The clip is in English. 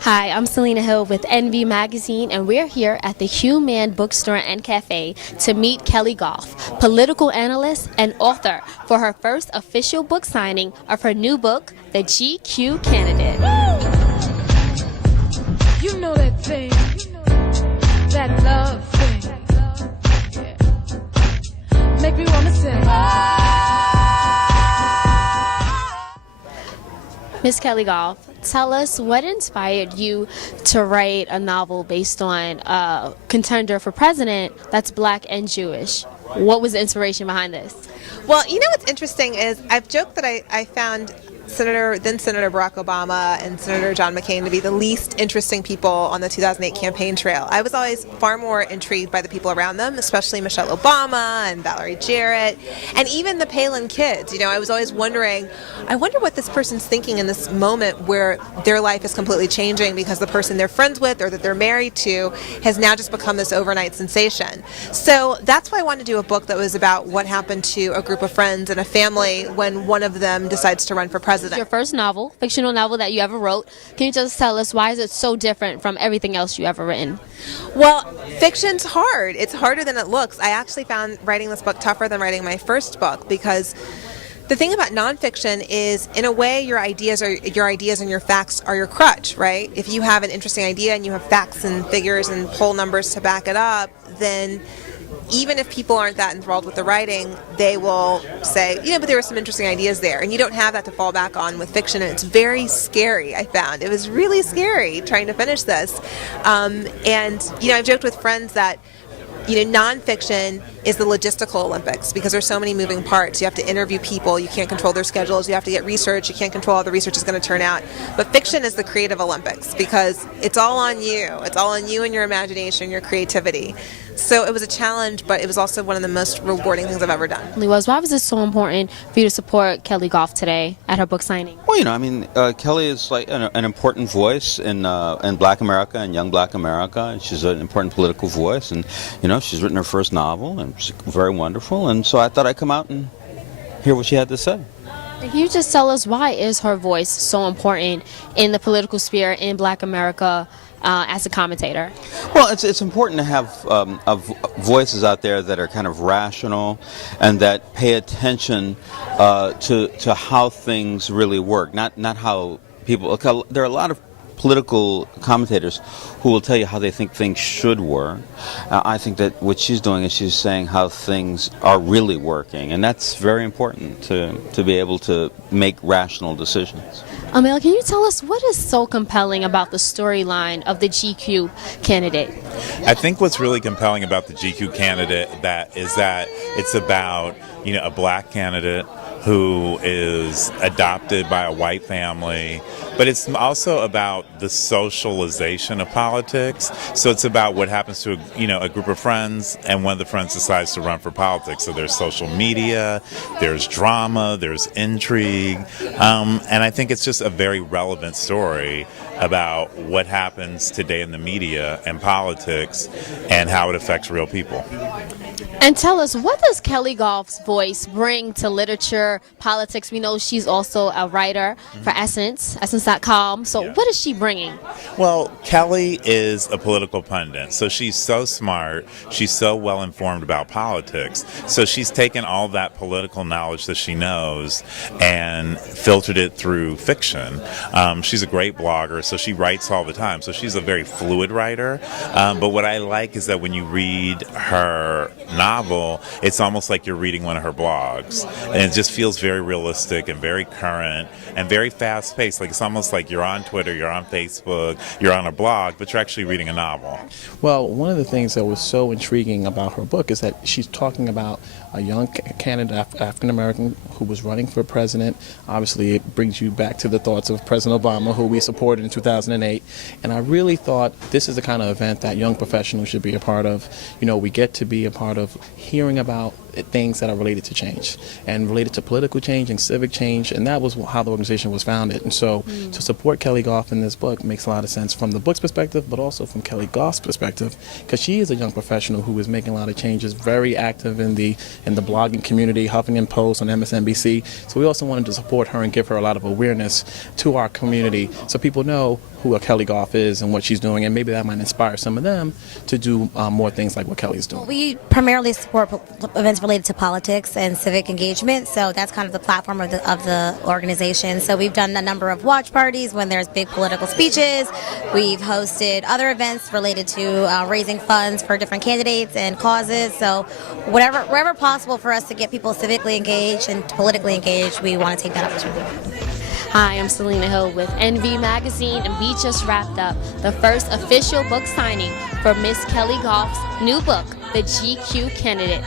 Hi, I'm Selena Hill with NV Magazine, and we're here at the Human Bookstore and Cafe to meet Kelly Goff, political analyst and author, for her first official book signing of her new book, The GQ Candidate. You know that thing, that love thing. Yeah. Make me wanna say. Miss Kelly Goff, tell us what inspired you to write a novel based on a contender for president that's black and Jewish. What was the inspiration behind this? Well, you know what's interesting is I've joked that I found then Senator Barack Obama and Senator John McCain to be the least interesting people on the 2008 campaign trail. I was always far more intrigued by the people around them, especially Michelle Obama and Valerie Jarrett, and even the Palin kids. You know, I was always wondering, I wonder what this person's thinking in this moment where their life is completely changing because the person they're friends with or that they're married to has now just become this overnight sensation. So that's why I wanted to do a book that was about what happened to a group of friends and a family when one of them decides to run for president. Your first novel, fictional novel that you ever wrote. Can you just tell us why is it so different from everything else you ever written? Well, fiction's hard. It's harder than it looks. I actually found writing this book tougher than writing my first book because the thing about nonfiction is, in a way, your ideas and your facts are your crutch, right? If you have an interesting idea and you have facts and figures and poll numbers to back it up, then even if people aren't that enthralled with the writing, they will say, but there were some interesting ideas there. And you don't have that to fall back on with fiction. And it's very scary, I found. It was really scary trying to finish this. And I've joked with friends that, nonfiction is the logistical Olympics because there's so many moving parts. You have to interview people. You can't control their schedules. You have to get research. You can't control how the research is going to turn out. But fiction is the creative Olympics because it's all on you. It's all on you and your imagination, your creativity. So it was a challenge, but it was also one of the most rewarding things I've ever done. Why was it so important for you to support Kelly Goff today at her book signing? Well, Kelly is like an important voice in Black America and young Black America. And she's an important political voice, and she's written her first novel, and it's very wonderful. And so I thought I'd come out and hear what she had to say. Can you just tell us why is her voice so important in the political sphere in Black America as a commentator? Well, it's important to have voices out there that are kind of rational and that pay attention to how things really work, not how people. There are a lot of political commentators who will tell you how they think things should work. I think that what she's doing is she's saying how things are really working, and that's very important to be able to make rational decisions. Amel, can you tell us what is so compelling about the storyline of the GQ candidate? I think what's really compelling about the GQ candidate is that it's about a black candidate who is adopted by a white family, but it's also about the socialization of politics. So it's about what happens to a group of friends, and one of the friends decides to run for politics. So there's social media, there's drama, there's intrigue, and I think it's just a very relevant story about what happens today in the media and politics and how it affects real people. And tell us, what does Kelly Goff's voice bring to literature, politics? We know she's also a writer for Essence.com. So what is she bringing? Well, Kelly is a political pundit. So she's so smart. She's so well informed about politics. So she's taken all that political knowledge that she knows and filtered it through fiction. She's a great blogger, so she writes all the time. So she's a very fluid writer. But what I like is that when you read her novel, it's almost like you're reading one of her blogs. And it just feels very realistic and very current and very fast-paced. Like it's almost like you're on Twitter, you're on Facebook, you're on a blog, but you're actually reading a novel. Well, one of the things that was so intriguing about her book is that she's talking about a young candidate, African-American, who was running for president. Obviously, it brings you back to the thoughts of President Obama, who we supported in 2008. And I really thought this is the kind of event that young professionals should be a part of. We get to be a part of hearing about things that are related to change and related to political change and civic change, and that was how the organization was founded. And so to support Kelly Goff in this book makes a lot of sense from the book's perspective, but also from Kelly Goff's perspective, because she is a young professional who is making a lot of changes, very active in the in the blogging community, Huffington Post, on MSNBC. So we also wanted to support her and give her a lot of awareness to our community so people know who Kelly Goff is and what she's doing, and maybe that might inspire some of them to do more things like what Kelly's doing. We primarily support events related to politics and civic engagement, so that's kind of the platform of the organization. So we've done a number of watch parties when there's big political speeches. We've hosted other events related to raising funds for different candidates and causes. So wherever possible for us to get people civically engaged and politically engaged, we want to take that opportunity. Hi, I'm Selena Hill with NV Magazine, and we just wrapped up the first official book signing for Miss Kelly Goff's new book, The GQ Candidate.